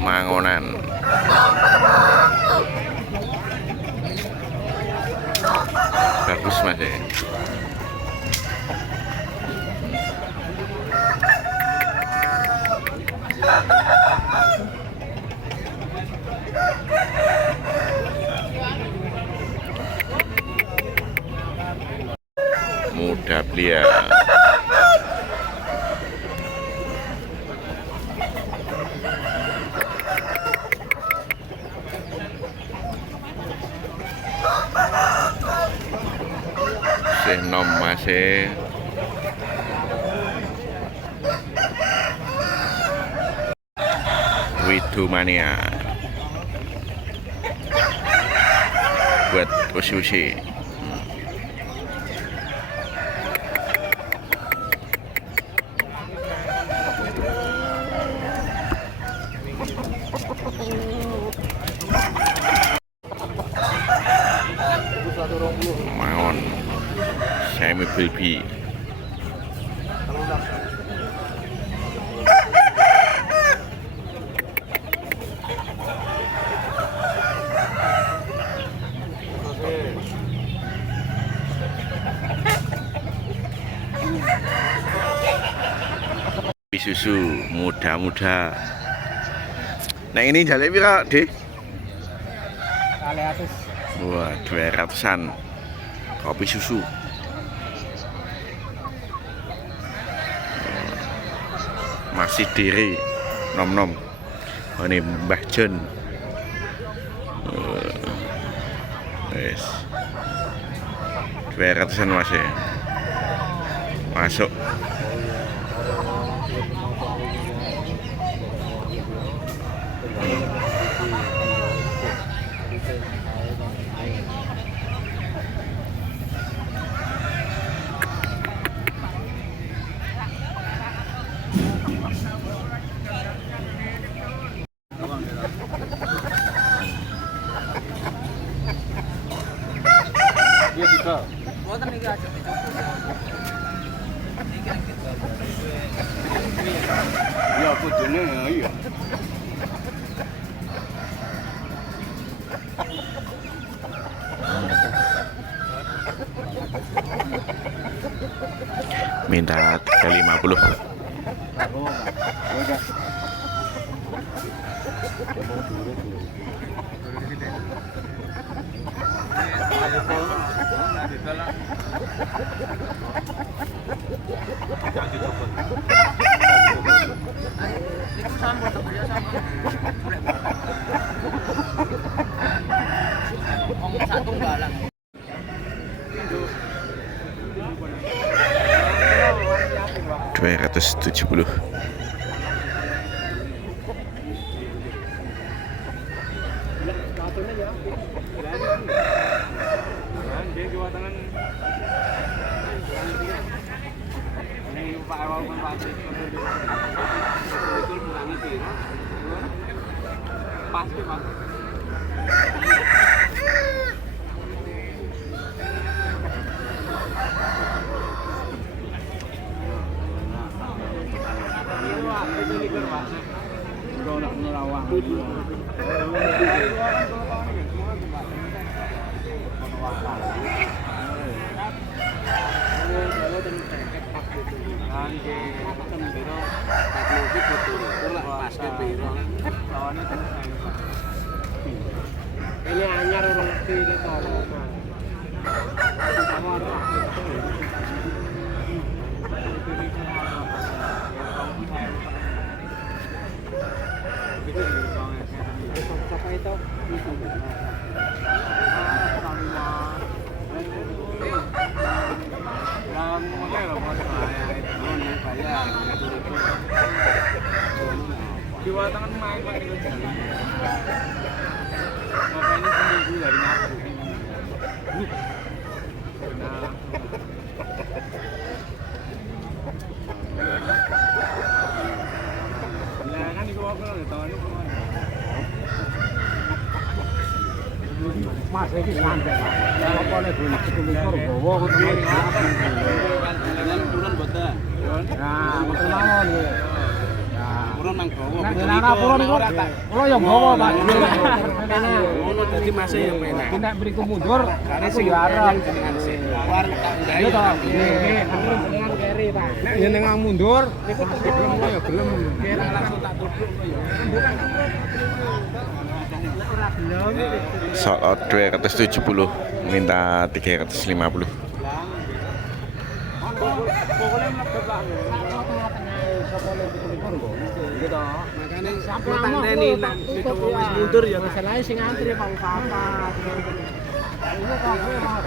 Mangonan. Bagus Mas ya. Mudah belia. Nom masih Widomania buat usi-usi. Mangon semi baby. Susu muda-muda. Nah ini jalur pira, Dik? Kali atus. Wah, 200-an. Kopi susu. Masih diri nom-nom. Oh, ini Mbah John. Wes. 200-an masih. Masuk. Iya bisa. Motor nih aja. Iya kudune iya. Minta 350. Satu balang. 270. Pasti Pak. Ini anyar orang ngerti ini tolong. Siapa itu? Jiwa tangan main Pak ini jalan. Makanya seminggu dari nyapu. Nah, kan iku apa lho tahun ini kemana? Mas iki santai Pak. Apa nek duwe sepuluh gowo kok turun boten. Nah, mboten mawon nggih. Nah, nang gawa. Nek lara pura niku kula ya gawa, Pak. Ngono dadi masih ya penak. Nek mriku mundur, Karena aku sing ya arep. jenengan sing war tak ndai. Iya toh. Nggih, jenengan keri, Pak. Nek jenengan mundur, niku gelem kula ya gelem. Kira langsung tak duduk ya. Sold out 270, minta 350. Pokoknya mlebet Pak. Makane Sampai tak amo ndeni lan wis mundur ya. Masalahnya sing antri Pak Papa. Ini kok Mas.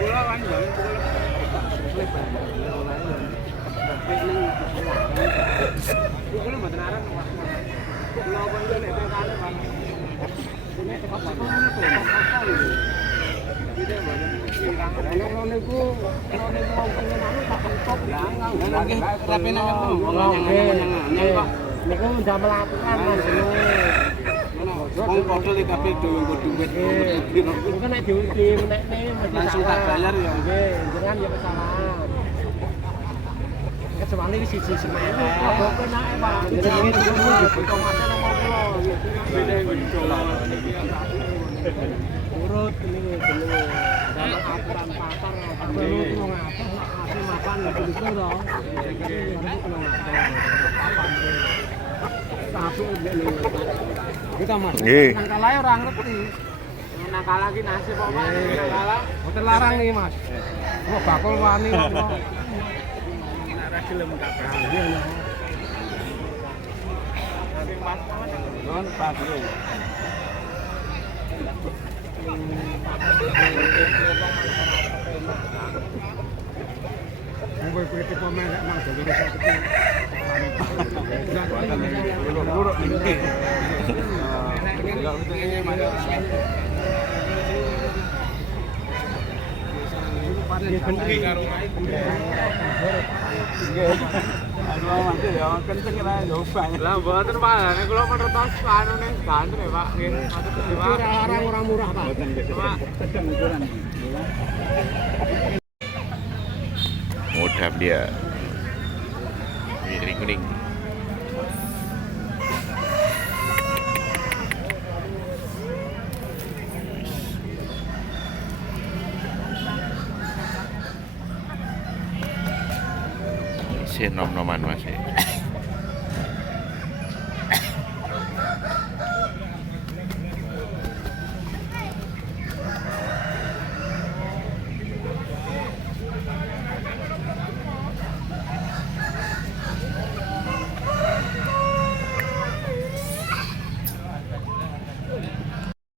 Kula kan bangun kula mboten arep. Kula kon nek kale Pak. Niku udah melakukan Mas. Wong padha iki kabeh duit. Iku kan nek diundi menekne mesti Langsung tak bayar ya. Nggih, jenengan ya kesalahan. Kecuali siji semen. Kok penake Pak. Jenenge iki butuh masa nang kula. Beda urut ini jenenge. Dalam aturan pasar apa lu wong akeh asli makan gitu to. Tapi kita Mas. Nggih. Nang kalae ora ngerti. Nang kala ki nasib apa nang kala. Mboten larang iki Mas. Kok bakul wani kok. Nek gelem gak non Pak Bro. Monggo kuwi pemain nek nang dhewe sak kecil. Buruk iki. Enggak betul ini Mas. Aduh Mas ya kenceng lah nyoba. Lah mboten Pak, nek kula menertos anu ning banten ya Pak. Nggih, matur nuwun Pak. Larang ora murah Pak. Pak. Mudah dia. Miring kuning. Nom-noman masih.